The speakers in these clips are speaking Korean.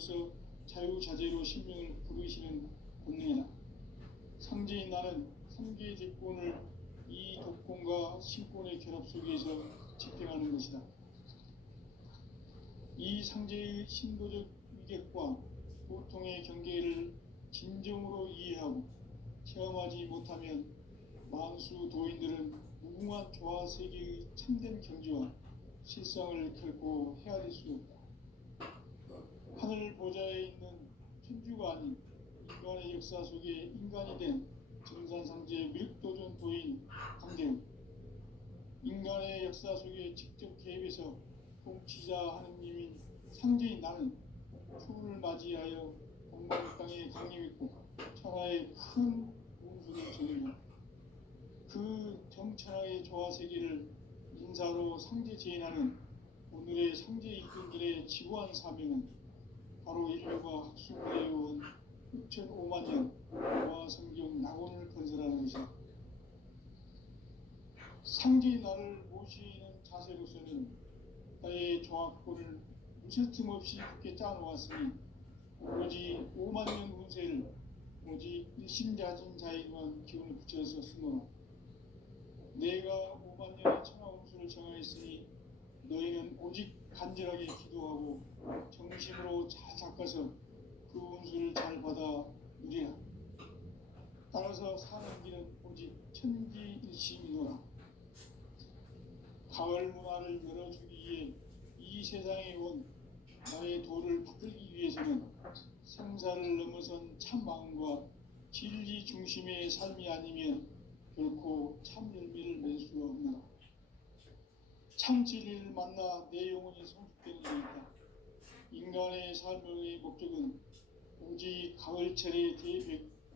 인간으로서 자유자재로 sinh命을 부르시는 본능이다. 상제인 나는 3개의 대권을 이 독권과 신권의 결합 속에서 집행하는 것이다. 이 상제의 신도적 위격과 고통의 경계를 진정으로 이해하고 체험하지 못하면 만수 도인들은 무궁한 조화 세계의 참된 경지와 실상을 결코 헤아릴 수 없다. 하늘 보좌에 있는 천주가 아닌 인간의 역사 속에 인간이 된 증산상제 밀도전 도인 강대웅, 인간의 역사 속에 직접 개입해서 통치자 하느님인 상제인 나는 추운을 맞이하여 동방 땅에 강림했고 천하의 큰 운수를 전했다. 그 정천하의 조화세계를 인사로 상제 제인하는 오늘의 상제 일꾼들의 지구한 사명은 바로 인류가 학술을 해온 6,500만 년 조화성경 낙원을 건설하는 것이다. 상제의 나를 모시는 자세로서는 나의 조화권을 무쇠틈 없이 굳게 짜놓았으니 오로지 5만 년 운세를 오직 일심자진 자에게만 기운을 붙여서 쓰노라. 내가 5만 년의 천하운수를 정하였으니 너희는 오직 간절하게 기도하고 정심으로 잘 닦아서 그 운수를 잘 받아 누리라. 따라서 사는 길은 오직 천지일심이노라. 가을 문화를 열어주기 위해 이 세상에 온 나의 도를 받들기 위해서는 생사를 넘어선 참 마음과 진리 중심의 삶이 아니면 결코 참 열매를 맺을 수 없노라. 참 진리를 만나 내 영혼이 성숙되는 것이다. 인간의 삶의 목적은 오직 가을철의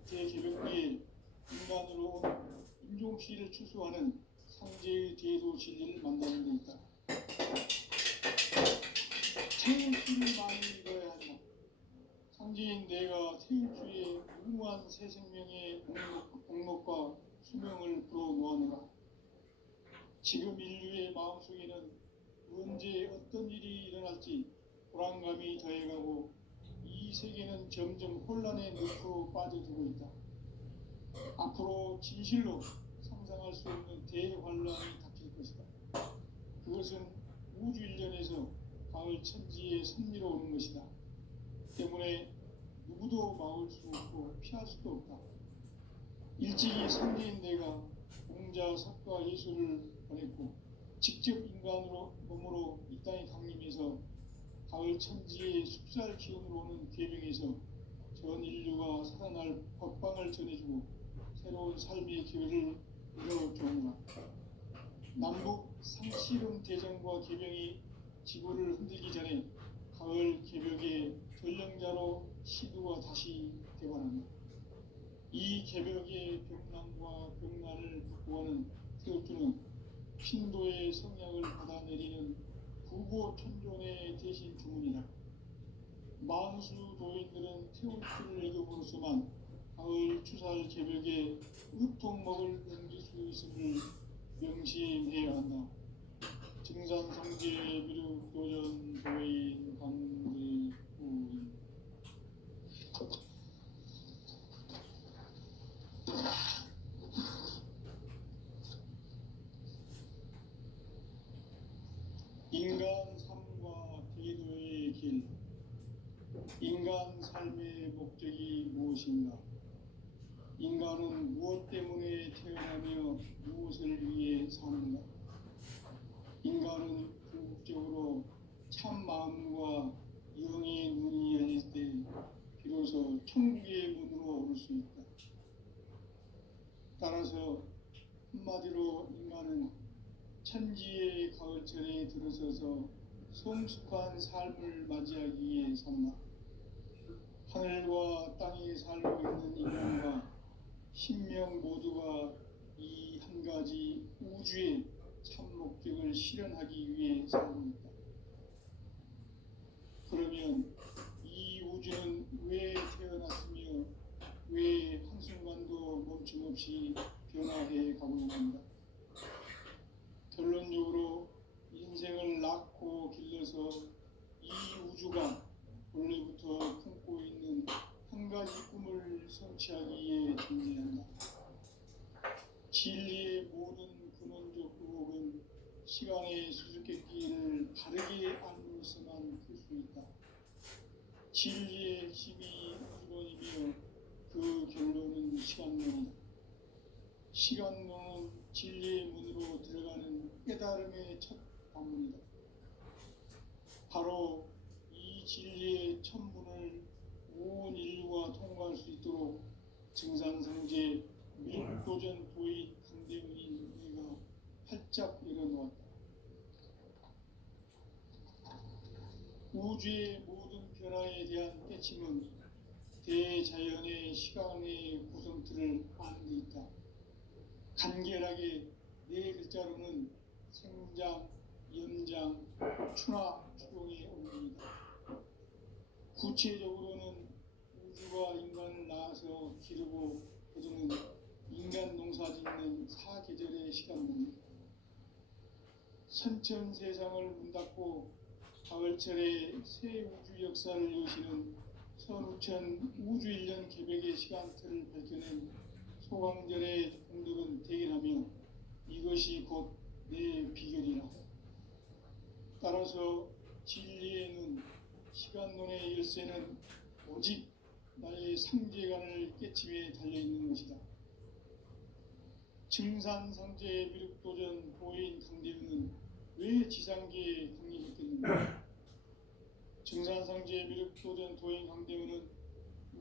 대개벽기에 인간으로 온 임종시를 추수하는 상제의 대도 진리를 만나는 데 있다. 태일주를 많이 읽어야 한다. 상제인 내가 태일주의 무궁한 새 생명의 공목과 수명을 불어놓아노라. 지금 인류의 마음속에는 언제 어떤 일이 일어날지 불안감이 더해가고 이 세계는 점점 혼란의 늪으로 빠져들고 있다. 앞으로 진실로 상상할 수 없는 대환란이 닥칠 것이다. 그것은 우주 일련에서 가을 천지에 선미로 오는 것이다. 때문에 누구도 막을 수 없고 피할 수도 없다. 일찍이 상제인 내가 공자, 석가, 예수를 보냈고 직접 인간으로 몸으로 이 땅에 강림해서 가을 천지의 숲살 기운으로 오는 계명에서 전 인류가 살아날 법방을 전해주고 새로운 삶의 기회를 열어주오라. 남북 상씨름 대전과 계명이 지구를 흔들기 전에 가을 개벽의 전령자로 시두가 다시 되관한다. 이 개벽의 벽난과 벽난을 극복하는 태엽주는 신도의 성약을 받아내리는 부고천존의 대신 주문이다. 만수 도인들은 태엽주를 읽음으로써만 가을 추살 개벽에 으통먹을 넘길 수 있음을 명심해야 한다. 증산성제 미륵 도전 도인 강대우인 인간 삶과 기도의 길. 인간 삶의 목적이 무엇인가? 인간은 무엇 때문에 태어나며 무엇을 위해 사는가? 인간은 궁극적으로 참 마음과 영의 문이 열릴 때 비로소 천국의 문으로 오를 수 있다. 따라서 한마디로 인간은 천지의 가을철에 들어서서 성숙한 삶을 맞이하기 위해 산다. 하늘과 땅에 살고 있는 인간과 신명 모두가 이 한 가지 우주의 참 목적을 실현하기 위해 살고 있다. 그러면 이 우주는 왜 태어났으며 왜 한순간도 멈춤없이 변화해 가고 있는가? 결론적으로 인생을 낳고 길러서 이 우주가 원래부터 성취하기에 존재한다. 진리의 모든 근원적 의혹은 시간의 수수께끼를 바르게 알므로서만 풀 수 있다. 진리의 핵심이 우주론이며 그 결론은 시간론이다. 시간론은 진리의 문으로 들어가는 깨달음의 첫 관문이다. 바로 이 진리의 첫 문을 온 인류가 통과할 수 있도록 증산성제 밀도전 도인 강대훈인 내가 활짝 열어놓았다. 우주의 모든 변화에 대한 깨침은 대자연의 시간의 구성틀을 아는 데 있다. 간결하게 네 글자로는 생장, 연장, 추나 추동의 원리이다. 구체적으로는 우주가 인간을 낳아서 기르고 거두는 인간 농사 짓는 사계절의 시간입니다. 선천세상을 문닫고 가을철에 새 우주 역사를 여시는 선우천 우주일년 계백의 시간틀을 밝혀낸 소강절의 공덕은 대견하며 이것이 곧 내 비결이라. 따라서 진리에는 시간론의 열쇠는 오직 나의 상제관을 깨침에 달려있는 것이다. 증산상제의 미륵도전 도인 강대훈은 왜 지상계에 강림했겠는가? 증산상제의 미륵도전 도인 강대훈은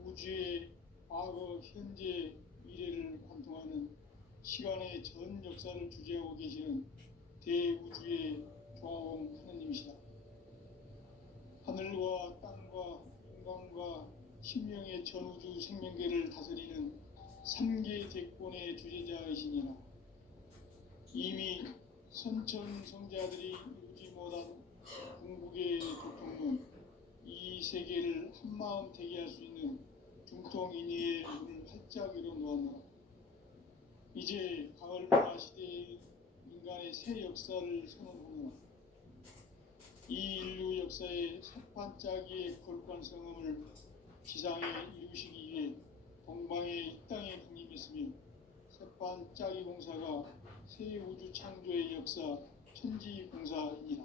우주의 과거, 현재, 미래를 관통하는 시간의 전 역사를 주재하고 계시는 대우주의 조화홍 하느님이시다. 하늘과 땅과 인간과 신명의 전우주 생명계를 다스리는 3계 대권의 주재자이시니라. 이미 선천성자들이 이루지 못한 궁극의 도통론, 이 세계를 한마음 되게 할 수 있는 중통인의의 문을 활짝 열어놓았노라. 이제 가을문화 시대의 인간의 새 역사를 선언하노라. 이 인류 역사의 첫 반짝이의 거룩한 성음을 지상에 이루시기 위해 동방의 이 땅에 강림했으며 첫 반짝이 공사가 새 우주 창조의 역사 천지공사이니라.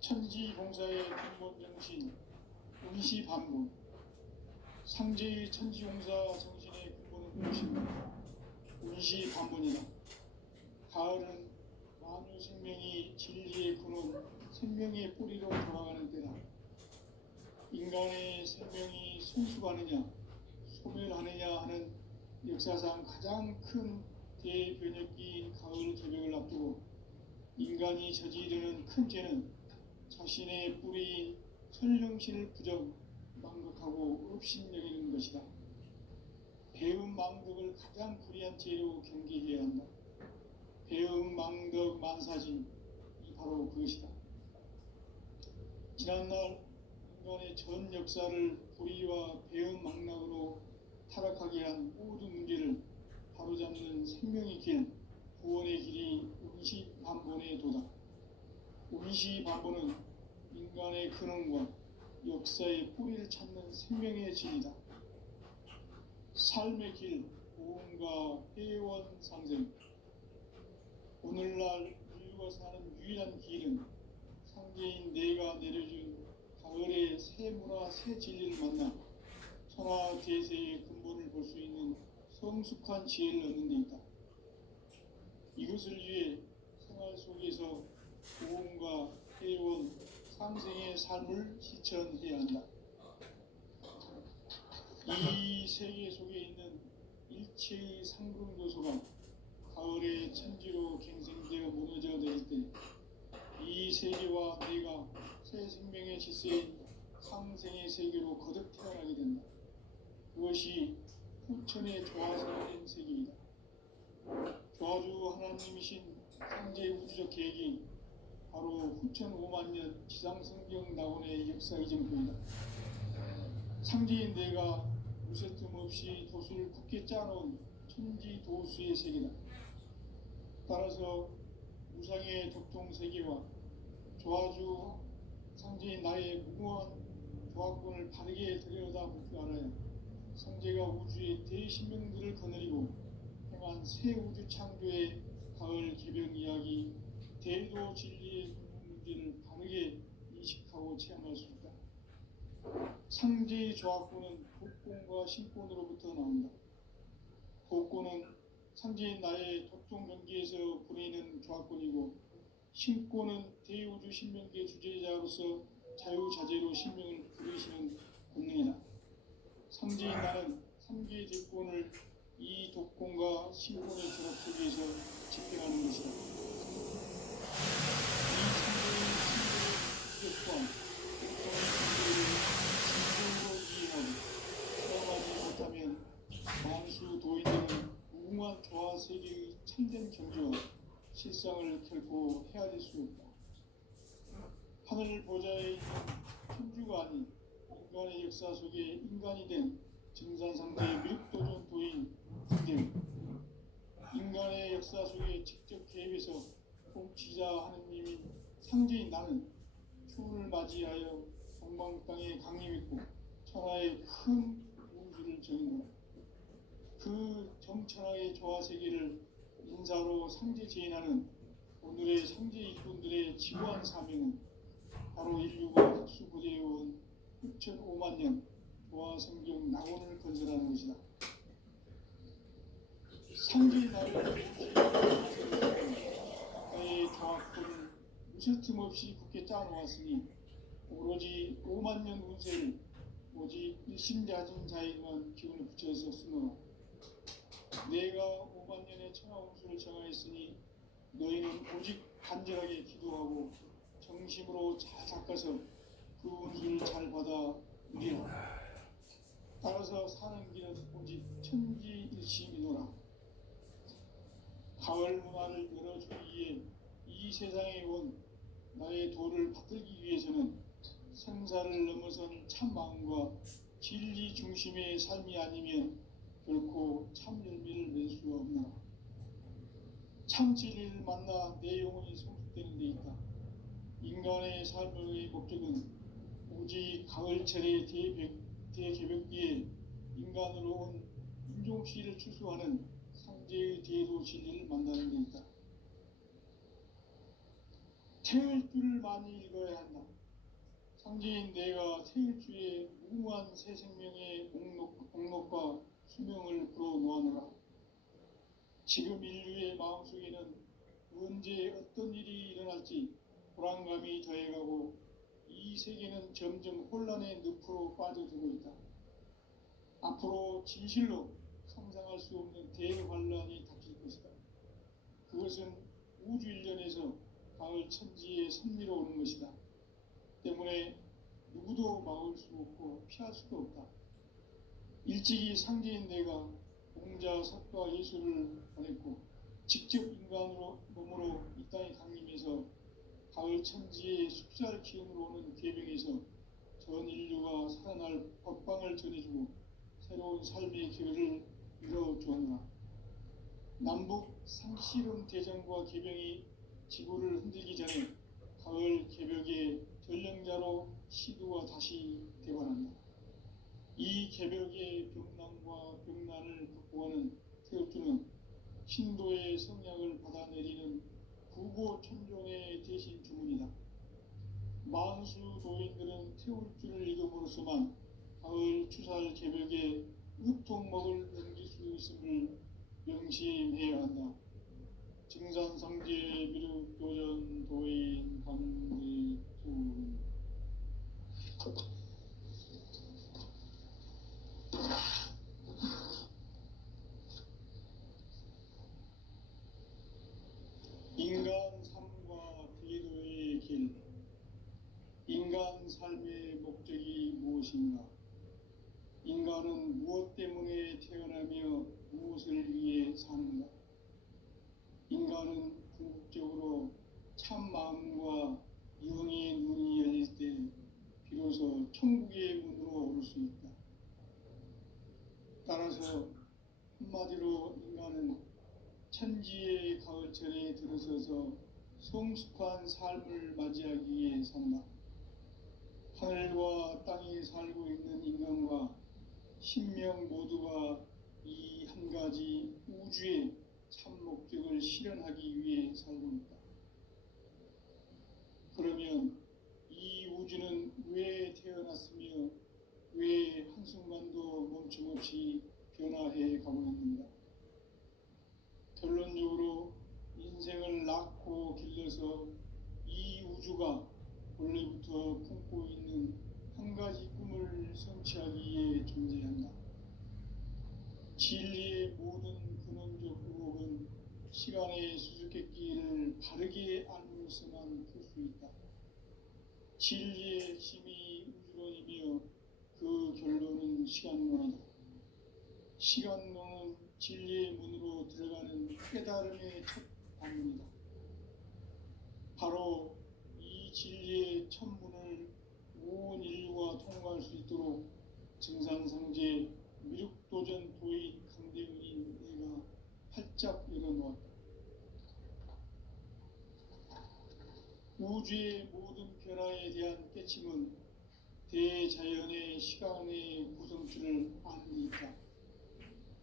천지공사의 근본 정신 운시반복, 상제의 천지공사 정신의 근본은 무엇인가? 운시반복이다. 가을은 만유 생명이 진리의 근원, 생명의 뿌리로 돌아가는 때다. 인간의 생명이 성숙하느냐, 소멸하느냐 하는 역사상 가장 큰 대변혁기인 가을 개벽을 앞두고 인간이 저지르는 큰 죄는 자신의 뿌리인 설령신을 부정, 망극하고 업신여기는 것이다. 배음 망덕을 가장 불의한 죄로 경계해야 한다. 배음 망덕 만사진, 이 바로 그것이다. 지난날 인간의 전 역사를 불의와 배음 망락으로 타락하게 한 모든 문제를 바로잡는 생명의 길, 구원의 길이 운시반본의 도다. 운시반본은 인간의 근원과 역사의 뿌리를 찾는 생명의 진이다. 삶의 길, 고음과 회원 상생. 오늘날 인류가 사는 유일한 길은 상제인 내가 내려준 가을의 새 문화, 새 진리를 만나 천하 대세의 근본을 볼 수 있는 성숙한 지혜를 얻는 데 있다. 이것을 위해 생활 속에서 고음과 회원, 상생의 삶을 실천해야 한다. 이 세계 속에 있는 일체의 상금 요소가 가을의 천지로 갱생되어 무너져 내릴 때 이 세계와 내가 새 생명의 질서인 상생의 세계로 거듭 태어나게 된다. 그것이 후천의 조화스러운 세계이다. 조화주 하나님이신 상제 우주적 계획이 바로 후천 5만 년 지상성경 낙원의 역사 이전뿐이다. 상제인 내가 무쇠 틈 없이 도수를 굳게 짜놓은 천지 도수의 세계다. 따라서 무상의 덕통 세계와 조화주 상제인 나의 무모한 조화권을 바르게 들여다보고 알아야 성제가 우주의 대신명들을 거느리고 행한 새 우주 창조의 가을 개변 이야기, 대도 진리의 문제를 바르게 인식하고 체험할 수 있다. 상제의 조합구는 독공과 신권으로부터 나온다. 독고는 상제인 나의 독종 경계에서 보내는 조합권이고, 신권은 대우주 신명계 주제자로서 자유자재로 신명을 부르시는 권능이다. 상제인 나는 상계의 대권을 이 독권과 신권의 결합 속에서 집행하는 것이다. 이 상제의 신권의 기적과 독종의 경계를 진정으로 이해하고 체험하지 못하면 만수 도인들은 무궁한 조화 세계의 참된 경지와 실상을 결코 헤아릴 수 없다. 하늘 보좌에 있는 천주가 아닌 인간의 역사 속에 인간이 된 증산상제의 미륵도전 도인 등등, 인간의 역사 속에 직접 개입해서 통치자 하느님인 상제인 나는 추운을 맞이하여 동방 땅에 강림했고 천하의 큰 운수를 정인다. 그 정천하의 조화세계를 인사로 상제 제인하는 오늘의 상제 일꾼들의 지구한 사명은 바로 인류가 흑수부재해온 6,500만 년 조화성경 낙원을 건설하는 것이다. 상제의 나를 나의 조합권을 무쇠틈 없이 굳게 짜놓았으니 오로지 5만 년 운세를 오직 일심자진 자에게만 기운을 붙여서 쓰노라. 내가 5만 년의 천하 운수를 정하였으니 너희는 오직 간절하게 기도하고 정심으로 잘 닦아서 그 운수를 잘 받아 누리라. 따라서 사는 길은 오직 천지일심이노라. 가을 문화를 열어주기 위해 이 세상에 온 나의 도를 받들기 위해서는 생사를 넘어선 참 마음과 진리 중심의 삶이 아니면 결코 참 열매를 낼 수 없노라. 참 진리를 만나 내 영혼이 성숙되는 데 있다. 인간의 삶의 목적은 오직 가을철의 대개벽기에 인간으로 온 인종시를 추수하는 상제의 대도 진리를 만나는 데 있다. 태일주를 많이 읽어야 한다. 상제인 내가 태일주의 무궁한 새 생명의 목록과 수명을 불어놓아노라. 지금 인류의 마음속에는 언제 어떤 일이 일어날지 불안감이 더해가고 이 세계는 점점 혼란의 늪으로 빠져들고 있다. 앞으로 진실로 상상할 수 없는 대환란이 닥칠 것이다. 그것은 우주 일련에서 가을 천지의 섭리로 오는 것이다. 때문에 누구도 막을 수 없고 피할 수도 없다. 일찍이 상제인 내가 공자, 석가, 예수를 보냈고 직접 인간으로 몸으로 이 땅에 강림해서 가을 천지의 숫살 기운으로 오는 계명에서 전 인류가 살아날 법방을 전해주고 새로운 삶의 기회를 열어주었노라. 남북 상씨름 대전과 계명이 지구를 흔들기 전에 가을 개벽의 전령자로 시두가 다시 되관한다. 이 개벽의 병난과 병난을 극복하는 태엽주는 신도의 성약을 받아내리는 구고천종의 대신 주문이다. 만수 도인들은 태울주를 읽음으로써만 가을 추살 개벽의 으통먹을 넘길 수 있음을 명심해야 한다. 증산상제 미륵도전 도인 강대수. 인간 삶과 대도의 길. 인간 삶의 목적이 무엇인가? 인간은 무엇 때문에 태어나며 무엇을 위해 사는가? 인간은 궁극적으로 참 마음과 영의 눈이 열릴 때 비로소 천국의 문으로 오를 수 있다. 따라서 한마디로 인간은 천지의 가을철에 들어서서 성숙한 삶을 맞이하기 위해 산다. 하늘과 땅에 살고 있는 인간과 신명 모두가 이 한 가지 우주의 참 목적을 실현하기 위해 살고 있다. 그러면 이 우주는 왜 태어났으며 왜 한순간도 멈춤없이 변화해 가고 있는가? 결론적으로 인생을 낳고 길러서 이 우주가 원래부터 품고 있는 한 가지 꿈을 성취하기 위해 존재한다. 진리의 모든 근원적 의혹은 시간의 수수께끼를 바르게 알므로서만 풀 수 있다. 진리의 핵심이 우주론이며 그 결론은 시간론이다. 시간론은 진리의 문으로 들어가는 깨달음의 첫 방문이다. 바로 이 진리의 첫 문을 온 인류가 통과할 수 있도록 증산상제 미륵도전 도인 강대훈인 내가 활짝 열어놓았다. 우주의 모든 변화에 대한 깨침은 대자연의 시간의 구성줄을 아는 데 있다.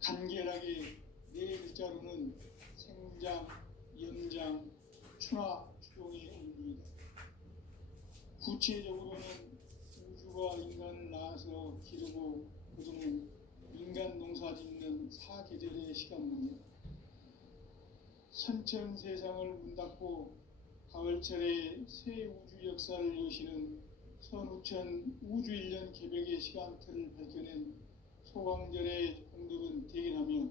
간결하게 네 글자로는 생장, 연장, 추나 추동의 원리이다. 구체적으로는 우주가 인간을 낳아서 기르고 그들을 인간 농사 짓는 사계절의 시간문이다. 선천 세상을 문 닫고 가을철에 새 우주 역사를 여시는 선우천 우주 1년 개벽의 시간틀을 밝혀낸 소강절의 공덕은 대견하며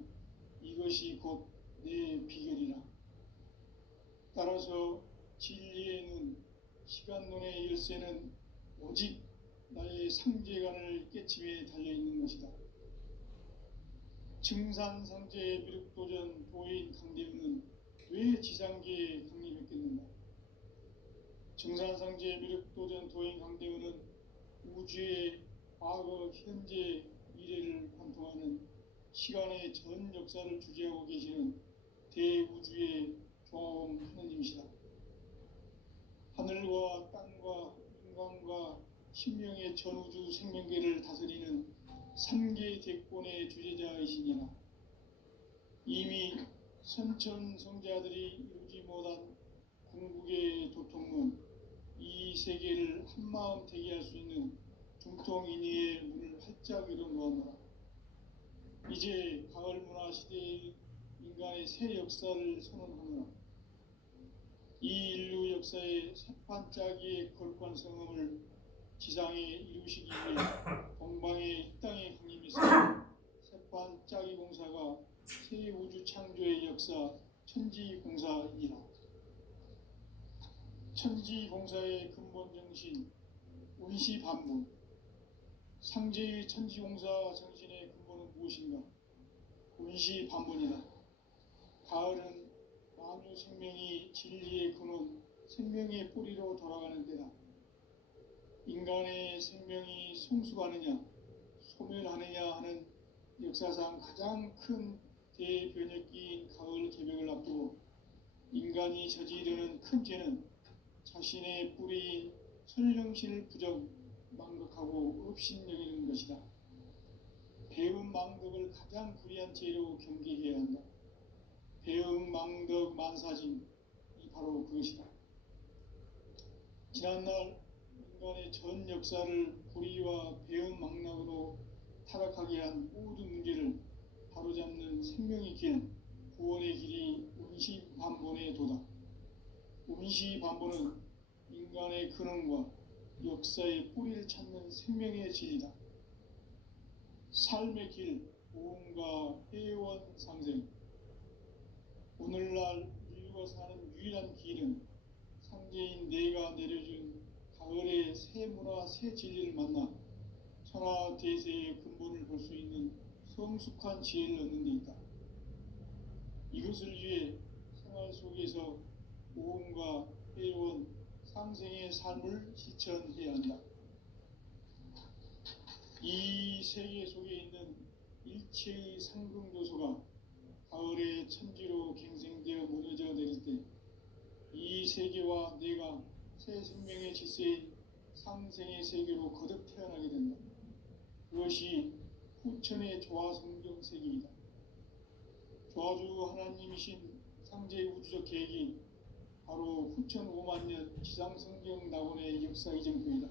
이것이 곧 내 비결이라. 따라서 진리의 눈, 시간론의 열쇠는 오직 나의 상제관을 깨침에 달려있는 것이다. 증산상제의 미륵도전 도인 강대훈은 왜 지상계에 강림했겠는가? 증산상제의 미륵도전 도인 강대훈은 우주의 과거, 현재, 미래를 관통하는 시간의 전 역사를 주재하고 계시는 대우주의 종합원 하느님이시다. 하늘과 땅과 인간과 신명의 전우주 생명계를 다스리는 3개 대권의 주제자이시니라. 이미 선천성자들이 이루지 못한 궁극의 도통문, 이 세계를 한마음 대기할 수 있는 중통인의의 문을 활짝 열어놓았노라. 이제 가을 문화 시대의 인간의 새 역사를 선언하노라. 이 인류 역사의 새판짜기의 거룩한 성음을 지상에 이루시기 위해 동방의 이 땅에 강림해서 새판짜기 공사가 새 우주 창조의 역사 천지공사이라. 천지공사의 근본 정신 운시반문, 상제의 천지공사 정신의 근본은 무엇인가? 운시반문이다. 가을은 만유 생명이 진리의 근원, 생명의 뿌리로 돌아가는 때다. 인간의 생명이 성숙하느냐, 소멸하느냐 하는 역사상 가장 큰 대변혁기인 가을 개벽을 앞두고 인간이 저지르는 큰 죄는 자신의 뿌리인 설령신을 부정, 망극하고 업신여기는 것이다. 배움 망덕을 가장 불의한 죄로 경계해야 한다. 배움 망덕 만사진, 이 바로 그것이다. 지난날 인간의 전 역사를 불의와 배움 망락으로 타락하게 한 모든 문제를 바로잡는 생명의 길, 구원의 길이 운시반본의 도다. 운시반본은 인간의 근원과 역사의 뿌리를 찾는 생명의 진리다. 삶의 길, 오음과 회원 상생. 오늘날 인류가 사는 유일한 길은 상제인 내가 내려준 가을의 새 문화, 새 진리를 만나 천하 대세의 근본을 볼 수 있는 성숙한 지혜를 얻는 데 있다. 이것을 위해 생활 속에서 오음과 회원, 상생의 삶을 실천해야 한다. 이 세계 속에 있는 일체의 상승조소가 가을의 천지로 갱생되어 무너져 내릴 때 이 세계와 내가 새 생명의 질서인 상생의 세계로 거듭 태어나게 된다. 그것이 후천의 조화 성경 세계이다. 조화주 하나님이신 상제의 우주적 계획이 바로 후천 5만 년 지상성경 낙원의 역사 이정표이다.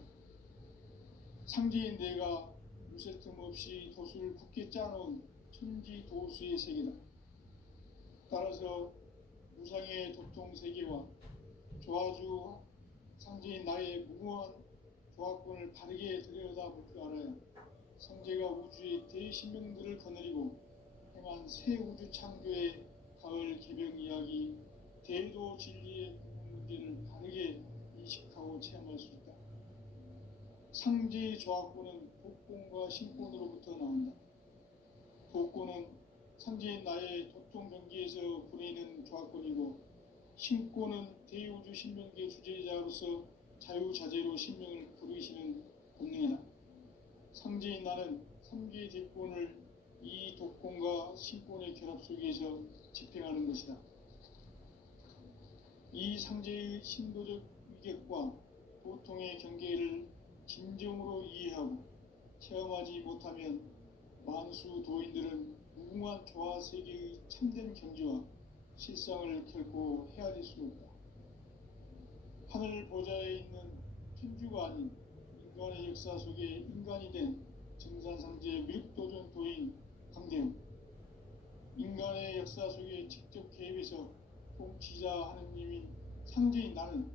상제인 내가 무쇠 틈 없이 도수를 굳게 짜놓은 천지 도수의 세계다. 따라서 무상의 도통 세계와 조화주 상제인 나의 무궁한 조화권을 바르게 들여다볼 줄 알아야 성제가 우주의 대신명들을 거느리고 행한 새 우주 창조의 가을 개병 이야기, 대도 진리의 문제를 바르게 인식하고 체험할 수 있다. 상제의 조화권은 복권과 신권으로부터 나온다. 복권은 상제인 나의 도통 경계에서 보내는 조화권이고, 신권은 대우주 신명계 주제자로서 자유자재로 신명을 부르시는 본능이다. 상제인 나는 3개의 대권을 이 독권과 신권의 결합 속에서 집행하는 것이다. 이 상제의 신도적 위격과 고통의 경계를 진정으로 이해하고 체험하지 못하면 만수 도인들은 무궁한 조화 세계의 참된 경지와 실상을 결코 헤아릴 수 없다. 하늘 보좌에 있는 천주가 아닌 인간의 역사 속에 인간이 된 정산상제 미륵도전 도인 강대우, 인간의 역사 속에 직접 개입해서 통치자 하느님인 상제인 나는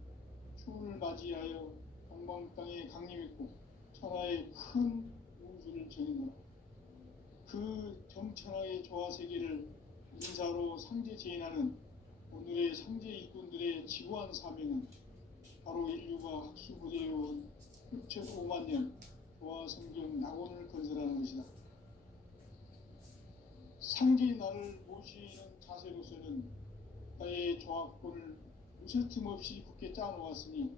추운을 맞이하여 동방 땅에 강림했고 천하의 큰 우주를 정의노라. 그 정천하의 조화 세계를 인사로 상제 제인하는 오늘의 상제 일꾼들의 지구한 사명은 바로 인류가 학수고대해온 후천 5만 년 조화 성경 낙원을 건설하는 것이다. 상제의 나를 모시는 자세로서는 나의 조화권을 무쇠틈 없이 굳게 짜놓았으니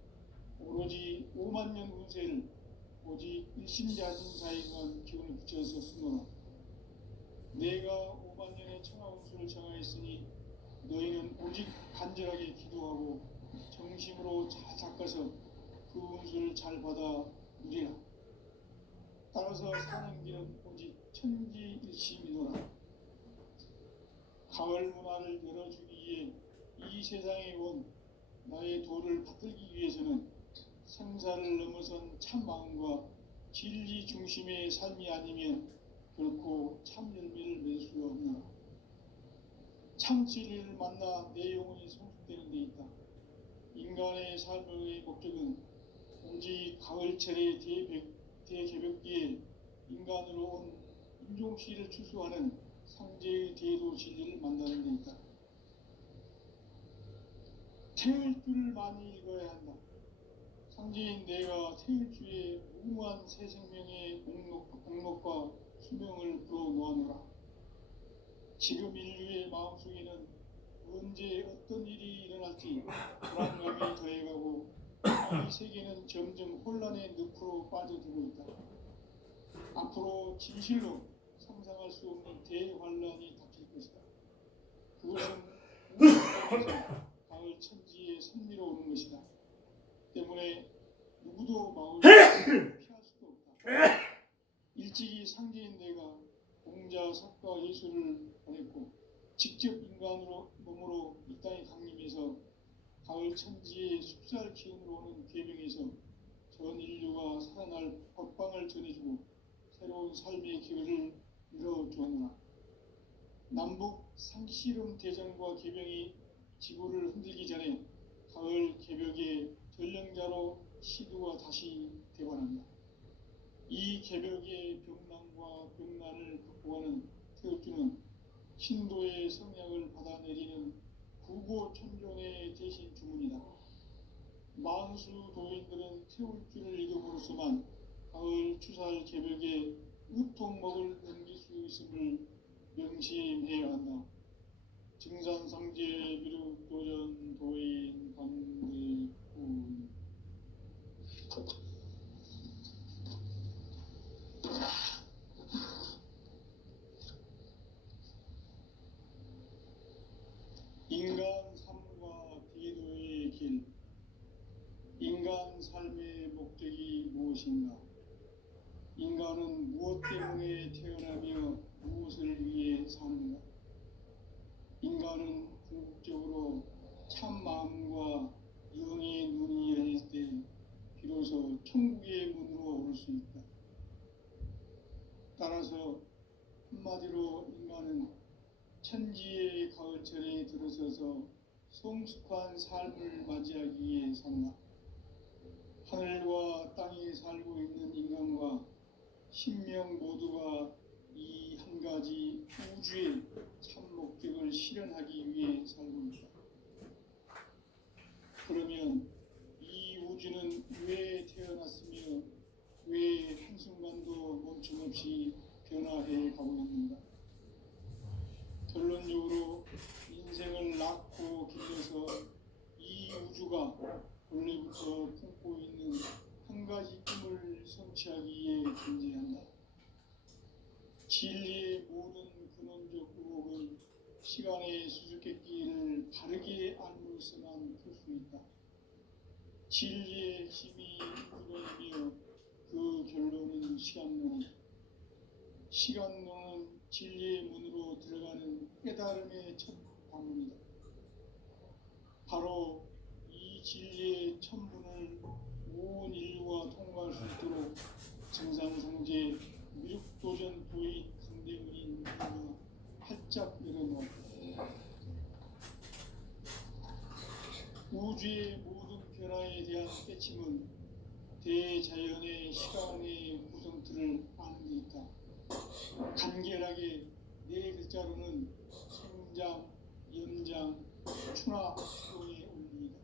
오로지 5만 년 운세를 오직 일심자진 자에게만 기운을 붙여서 쓰노라. 내가 5만 년의 천하 운수를 정하였으니 너희는 오직 간절하게 기도하고 정심으로 잘 닦아서 그 운수를 잘 받아 누리라. 따라서 사는 길은 오직 천지일심이노라. 가을 문화를 열어주기 위해 이 세상에 온 나의 도를 받들기 위해서는 생사를 넘어선 참 마음과 진리 중심의 삶이 아니면 결코 참 열매를 맺을 수가 없노라. 참 진리를 만나 내 영혼이 성숙되는 데 있다. 인간의 삶의 목적은 오직 가을철의 대개벽기에 인간으로 온 인종씨를 추수하는 상제의 대도 진리를 만나는 데 있다. 태일주를 많이 읽어야 한다. 상제인 내가 태일주의 무궁한 새 생명의 목록과 수명을 불어놓아노라. 지금 인류의 마음속에는 언제 어떤 일이 일어날지 불안감이 더해가고 이 세계는 점점 혼란의 늪으로 빠져들고 있다. 앞으로 진실로 상상할 수 없는 대환란이 닥칠 것이다. 그것은 가을 천지의 섭리로 오는 것이다. 때문에 누구도 마음을 피할 수도 없다. 일찍이 상제인 내가 공자, 석가, 예수를 보냈고 직접 인간으로 몸으로 이 땅에 강림해서 가을 천지의 숲살 기운으로 오는 계명에서 전 인류가 살아날 법방을 전해주고 새로운 삶의 기회를 열어주었노라. 남북 상씨름 대전과 계명이 지구를 흔들기 전에 가을 개벽의 전령자로 시두가 다시 대관한다. 이 개벽의 병난과 병난을 극복하는 태극주는 신도의 성약을 받아내리는 구고천종의 대신 주문이다. 만수 도인들은 태울주를 읽음으로써만 가을 추살 개벽에 우통목을 넘길 수 있음을 명심해야 한다. 증산상제 미륵도전 도인 강대훈. 인간 삶과 비도의 길. 인간 삶의 목적이 무엇인가? 인간 인간은 무엇 때문에 태어나며 무엇을 위해 사는가? 인간은 궁극적으로 참 마음과 영의 눈이 열릴 때 비로소 천국의 문으로 오를 수 있다. 따라서 한마디로 인간은 천지의 가을철에 들어서서 성숙한 삶을 맞이하기 위해 산다. 하늘과 땅에 살고 있는 인간과 신명 모두가 이 한 가지 우주의 참 목적을 실현하기 위해 살고 있다. 그러면 이 우주는 왜 태어났으며 왜 한순간도 멈춤없이 변화해 가고 있는가? 결론적으로 인생을 낳고 길러서 이 우주가 원래부터 품고 있는 한 가지 꿈을 성취하기 위해 존재한다. 진리의 모든 근원적 의혹은 시간의 수수께끼를 바르게 알므로서만 풀 수 있다. 진리의 힘이 우주론이며 그 결론은 시간론이다. 시간론은 진리의 문으로 들어가는 깨달음의 첫 방문이다. 바로 이 진리의 첫 문을 온 인류가 통과할 수 있도록 정상성제 미륵도전 도의 강대문인 누가 활짝 열어놓았다. 우주의 모든 변화에 대한 깨침은 대자연의 시간의 구성틀을 아는 데 있다. 간결하게 네 글자로는 성장, 연장, 추나 추동의 원리이다.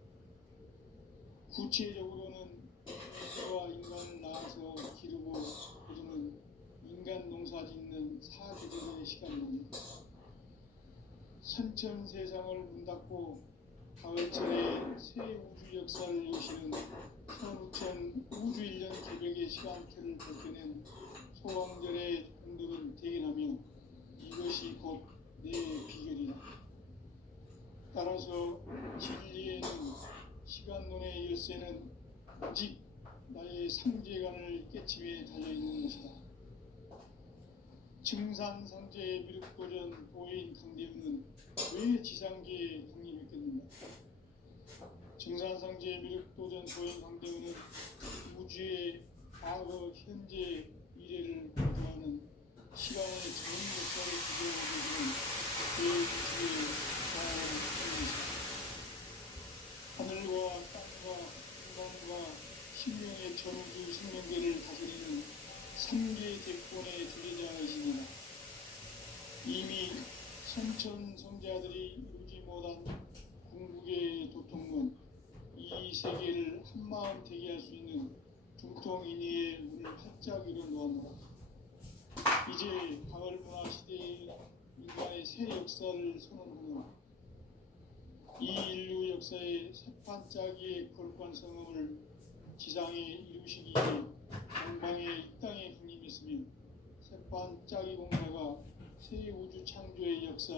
구체적으로는 우주와 인간을 낳아서 기르고 기르는 인간 농사 짓는 사계절의 시간론이다. 선천 세상을 문 닫고 가을철에 새 우주 역사를 여시는 선우천 우주 1년 개벽의 시간틀을 벗겨낸 소강절의 공덕은 대견하며 이것이 곧 내 비결이다. 따라서 진리에는 시간론의 열쇠는 오직 나의 상제관을 깨침에 달려있는 것이다. 증산상제의 미륵도전 도인 강대문은 왜 지상계에 강림했겠는가? 증산상제의 미륵도전 도인 강대문은 우주의 과거, 현재, 미래를 보도하는 시간의 전 역사를 구조해주는 대우주의 자원을 하늘과 땅과 인간과 신명의 전우주 생명계를 다스리는 3개 대권의 대리자이시니라. 이미 선천 성자들이 이루지 못한 궁극의 도통문, 이 세계를 한마음 되게 할 수 있는 중통인의의 문을 활짝 열어놓았노라. 이제 가을 문화 시대의 인간의 새 역사를 선언하노라. 이 인류 역사의 새판짜기의 거룩한 성음을 지상에 이루시기 위해 동방의 이 땅에 강림했으며 새판짜기 공사가 새 우주 창조의 역사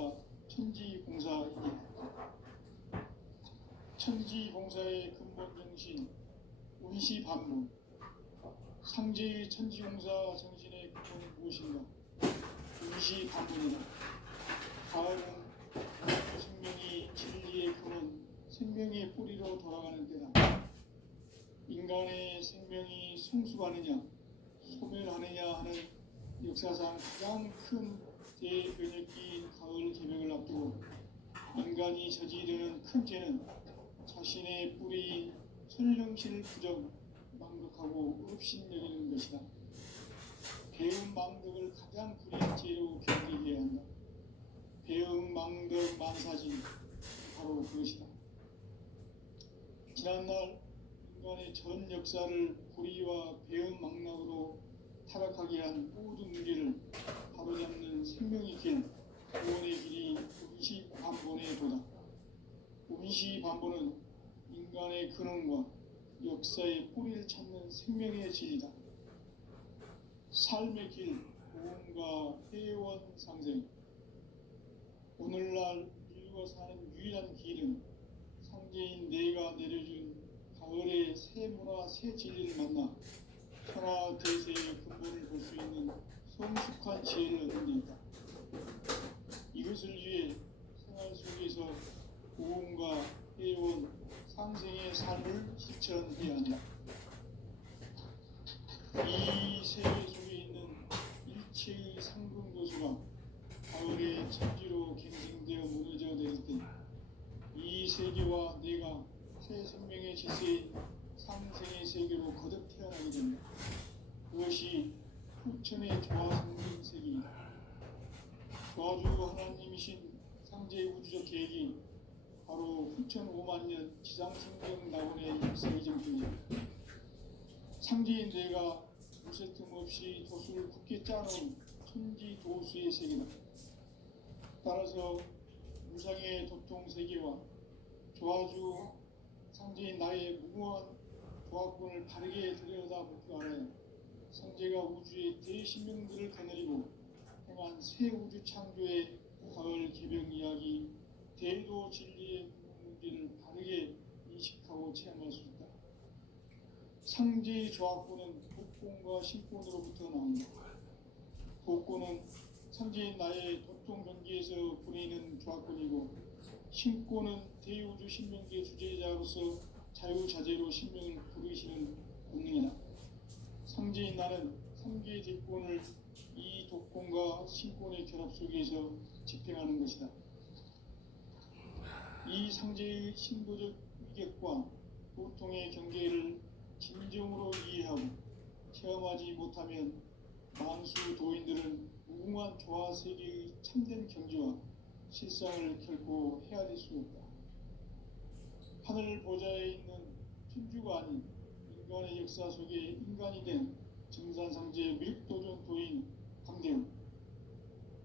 천지공사이다. 천지공사의 근본 정신 운시반문, 상제의 천지공사 정신의 근본은 무엇인가? 운시반문이다. 가을은 생명이 진리의 근원, 생명의 뿌리로 돌아가는 때다. 인간의 생명이 성숙하느냐, 소멸하느냐 하는 역사상 가장 큰 대변혁기인 가을 개벽을 앞두고 인간이 저지르는 큰 죄는 자신의 뿌리인 선령신을 부정, 망독하고 업신여기는 것이다. 배움 망덕을 가장 불의한 죄로 경계해야 한다. 배움 망덕 만사진, 바로 그것이다. 지난날 인간의 전 역사를 불의와 배움 망락으로 타락하게 한 모든 문제를 바로잡는 생명의 길, 구원의 길이 운시반본의 도다. 운시반본은 인간의 근원과 역사의 뿌리를 찾는 생명의 진리다. 삶의 길, 고음과 회원 상생. 오늘날 인류가 사는 유일한 길은 상제인 내가 내려준 가을의 새 문화, 새 진리를 만나 천하 대세의 근본을 볼 수 있는 성숙한 지혜를 얻는 데 있다. 이것을 위해 생활 속에서 고음과 해온 상생의 삶을 실천해야 한다. 이 세계 속에 있는 일체의 상승도수가 가을의 천지로 갱생되어 무너져 내릴 때 이 세계와 내가 새 생명의 질서인 상생의 세계로 거듭 태어나게 된다. 그것이 후천의 조화성진 세계이다. 조화주 하나님이신 상제의 우주적 계획이 바로 후천 5만 년 지상생명 낙원의 역사의 정통이다. 상제인 내가 무쇠 틈 없이 도수를 굳게 짜놓은 천지 도수의 세계다. 따라서 무상의 도통 세계와 조화주 상제인 나의 무모한 조합권을 바르게 들여다볼 줄 알아야 상제가 우주의 대신명들을 거느리고 행한 새 우주 창조의 가을 개병 이야기, 대도 진리의 문제를 바르게 인식하고 체험할 수 있다. 상제의 조합권은 복권과 신권으로부터 나온다. 복권은 상제인 나의 도통 경계에서 보내는 조합권이고, 신권은 대우주 신명계 주제자로서 자유자재로 신명을 부르시는 본능이다. 상제인 나는 3개의 대권을 이 독권과 신권의 결합 속에서 집행하는 것이다. 이 상제의 신도적 위격과 도통의 경계를 진정으로 이해하고 체험하지 못하면 만수 도인들은 무궁한 조화 세계의 참된 경지와 실상을 결코 헤아릴 수 없다. 하늘 보좌에 있는 천주가 아닌 인간의 역사 속에 인간이 된 증산상제 밀도전 도인 강대웅,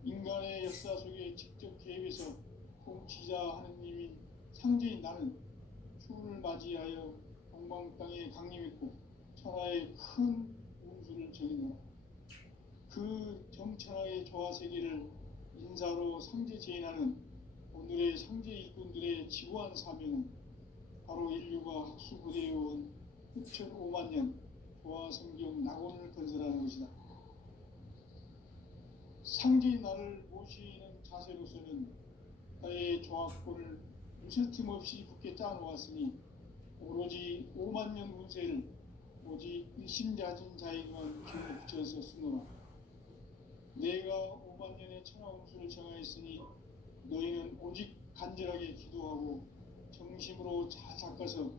인간의 역사 속에 직접 개입해서 통치자 하느님인 상제인 나는 추운을 맞이하여 동방 땅에 강림했고 천하의 큰 운수를 정의노라. 그 정천하의 조화 세계를 인사로 상제 제인하는 오늘의 상제 일꾼들의 지구한 사명은 바로 인류가 학수부대해온 후천 5만 년 조화 성경 낙원을 건설하는 것이다. 상제인 나를 모시는 자세로서는 나의 조합권을 무쇠 틈 없이 굳게 짜놓았으니 오로지 5만 년 운세를 오직 일심자진 자에게만 기운을 붙여서 쓰노라. 내가 5만 년의 천하 운수를 정하였으니 너희는 오직 간절하게 기도하고 정심으로 잘 닦아서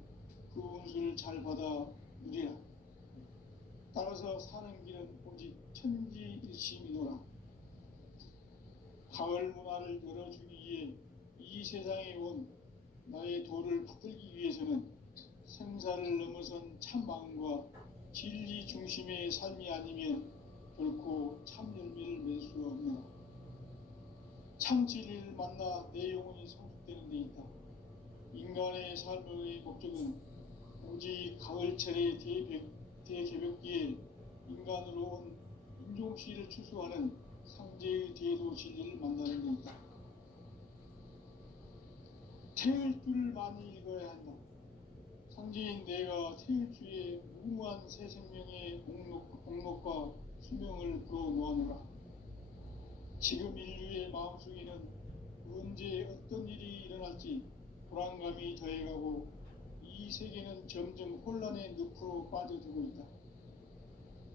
그 운수를 잘 받아 누리라. 따라서 사는 길은 오직 천지일심이노라. 가을 문화를 열어주기 위해 이 세상에 온 나의 도를 붙들기 위해서는 생사를 넘어선 참 마음과 진리 중심의 삶이 아니면 결코 참 열매를 맺을 수 없노라. 참 진리를 만나 내 영혼이 성숙되는 데 있다. 인간의 삶의 목적은 오직 가을철의 대개벽기에 인간으로 온 인종시를 추수하는 상제의 대도 진리를 만나는 데 있다. 태을 줄을 많이 읽어야 한다. 상제인 내가 태을주의 무궁한 새 생명의 공록과 수명을 불어놓아노라. 지금 인류의 마음속에는 언제 어떤 일이 일어날지 불안감이 더해가고 이 세계는 점점 혼란의 늪으로 빠져들고 있다.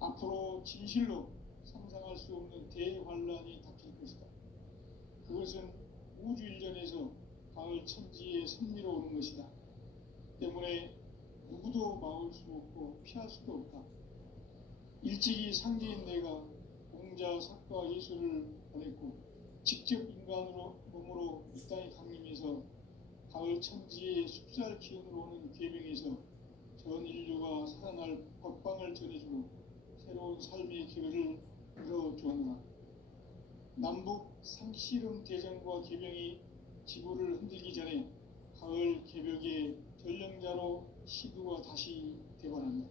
앞으로 진실로 상상할 수 없는 대환란이 닥칠 것이다. 그것은 우주 일전에서 가을 천지의 섭리로 오는 것이다. 때문에 누구도 막을 수 없고 피할 수도 없다. 일찍이 상제인 내가 공자, 석가, 예수를 보냈고 직접 인간으로 몸으로 이 땅에 강림해서 가을 천지의 숲살 기운으로 오는 계명에서 전 인류가 살아날 법방을 전해주고 새로운 삶의 기회를 열어주었노라. 남북 상씨름 대전과 계명이 지구를 흔들기 전에 가을 개벽의 전령자로 시두가 다시 되관한다.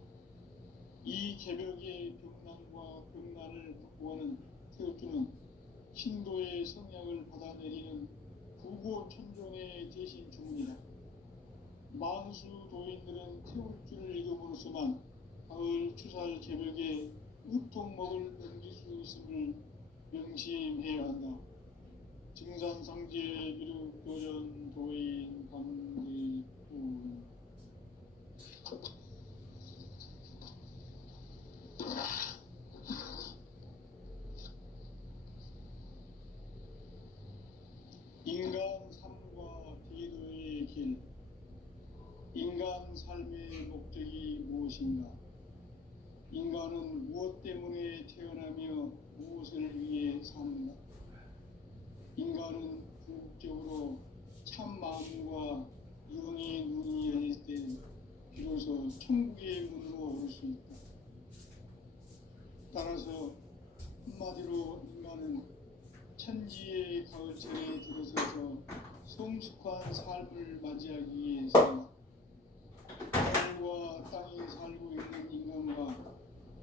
이 개벽의 병난과 병난을 극복하는 태극주는 신도의 성약을 받아내리는 부고 천존의 대신 주문이다. 만수 도인들은 태극주를 읽음으로써만 가을 추살 개벽에 우통 먹을 넘길 수 있음을 명심해야 한다. 증산상제 비륵도전 도인 관계부 인간 삶과 기도의 길. 인간 삶의 목적이 무엇인가? 인간은 무엇 때문에 태어나며 무엇을 위해 사는가? 인간은 궁극적으로 참 마음과 영의 눈이 열릴 때 비로소 천국의 문으로 올 수 있다. 따라서 한마디로 인간은 천지의 가을철에 들어서서 성숙한 삶을 맞이하기 위해서 하늘과 땅에 살고 있는 인간과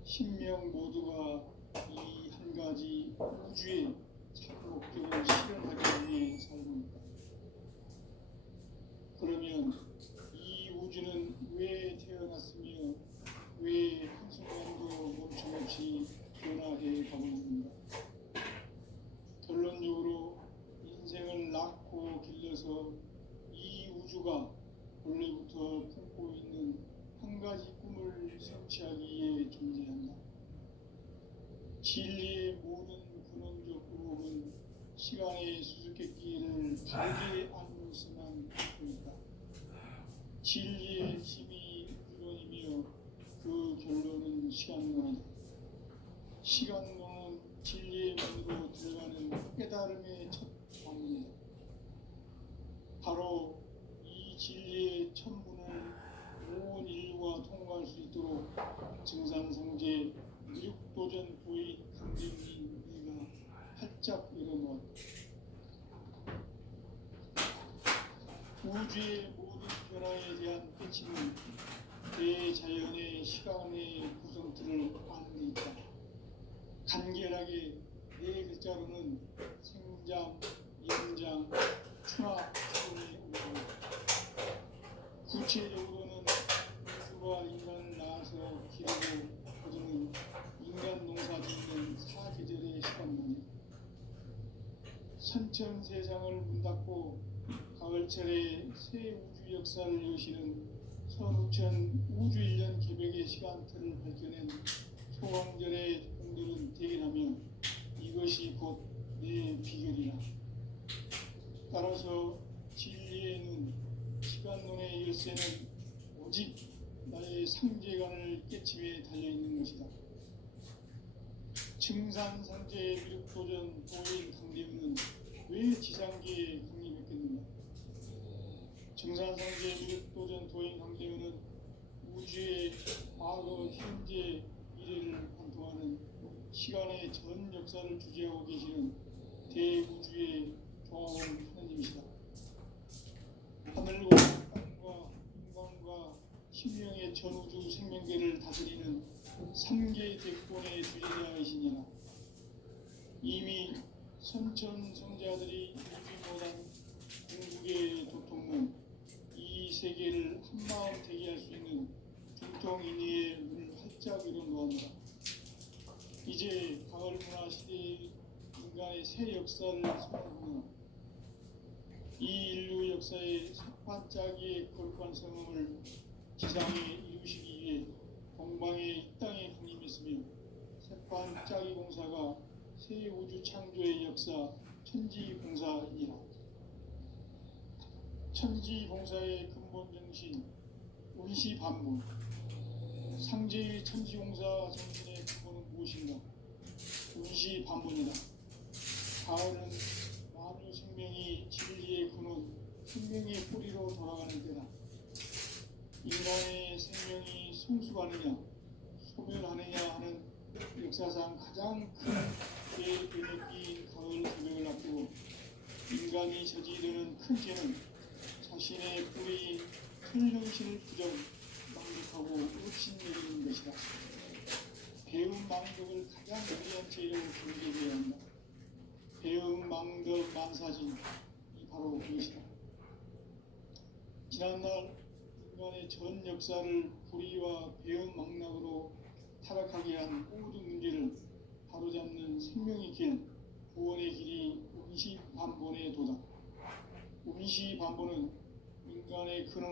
신명 모두가 이 한 가지 우주의 참 목적을 실현하기 위해 살고 있다. 그러면 이 우주는 왜 태어났으며 왜 한순간도 멈춤없이 변화해 가고 있는가? 결론적으로 인생을 낳고 길러서 이 우주가 원래부터 품고 있는 한 가지 꿈을 성취하기 위해 존재한다. 진리의 모든 근원적 의혹은 시간의 수수께끼를 다르게 안으로서만 갖고 있다. 진리의 힘이 근원이며 그 결론은 시간론이다. 시간론은 진리의 문으로 들어가는 깨달음의 첫 방문이다. 바로 이 진리의 첫 문을 온 인류가 통과할 수 있도록 증산상제 미륵도전 도인 강림이 내가 활짝 열어놓았다. 우주의 모든 변화에 대한 깨침은 대자연의 시간의 구성틀을 아는 데 있다. 간결하게 네 글자로는 생장, 연장, 추락 등의 의미다. 구체적으로는 우주가 인간을 낳아서 기르고 거두는 인간 농사 짓는 사계절의 시간만이다. 선천세상을 문 닫고 가을철에 새 우주 역사를 여시는 선우천 우주일년 개벽의 시간틀을 밝혀낸 소왕절의 공들은 대견하며 이것이 곧 내 비결이라. 따라서 진리의 눈, 시간론의 열쇠는 오직 나의 상제관을 깨침에 달려있는 것이다. 증산상제 미륵도전 도인 강림은 왜 지상계에 강림했겠는가? 증산상제 미륵도전 도인 강림은 우주의 과거, 현재, 미래를 관통하는 시간의 전 역사를 주재하고 계시는 대우주의 조화원 하나님이시다. 하늘과 땅과 인간과 신명의 전우주 생명계를 다스리는 삼계 대권의 주제자이시니라. 이미 선천성자들이 이루지 못한 궁극의 도통문, 이 세계를 한마음 되게 할 수 있는 중통인의의 문을 활짝 열어놓았다. 이제 가을 문화 시대의 인간의 새 역사를 선언하며 이 인류 역사의 반짝이의 거룩한 성음을 지상에 이루시기 위해 동방의 이 땅에 강림했으며 새반짝이 공사가 새 우주 창조의 역사 천지봉사이라. 천지봉사의 근본 정신 운시반문. 상제의 천지공사 정신의 근본은 무엇인가? 운시반문이다. 가을은 만유 생명이 진리의 근원, 생명의 뿌리로 돌아가는 때다. 인간의 생명이 성숙하느냐, 소멸하느냐 하는 역사상 가장 큰 대변혁기인 가을 개벽을 앞두고 인간이 저지르는 큰 죄는 자신의 뿌리인 혈령신을 부정, 망각하고 읍신여기는 것이다. 배움 망덕을 가장 무리한 죄로 경계해야 한다. 배움 망덕 만사진이 바로 그것이다. 지난날 인간의 전 역사를 불의와 배움 망락으로 타락하게 한 모든 문제를 바로잡는 생명의 길, 구원의 길이 음시반본에 도다. 음시반본은 인간의 근원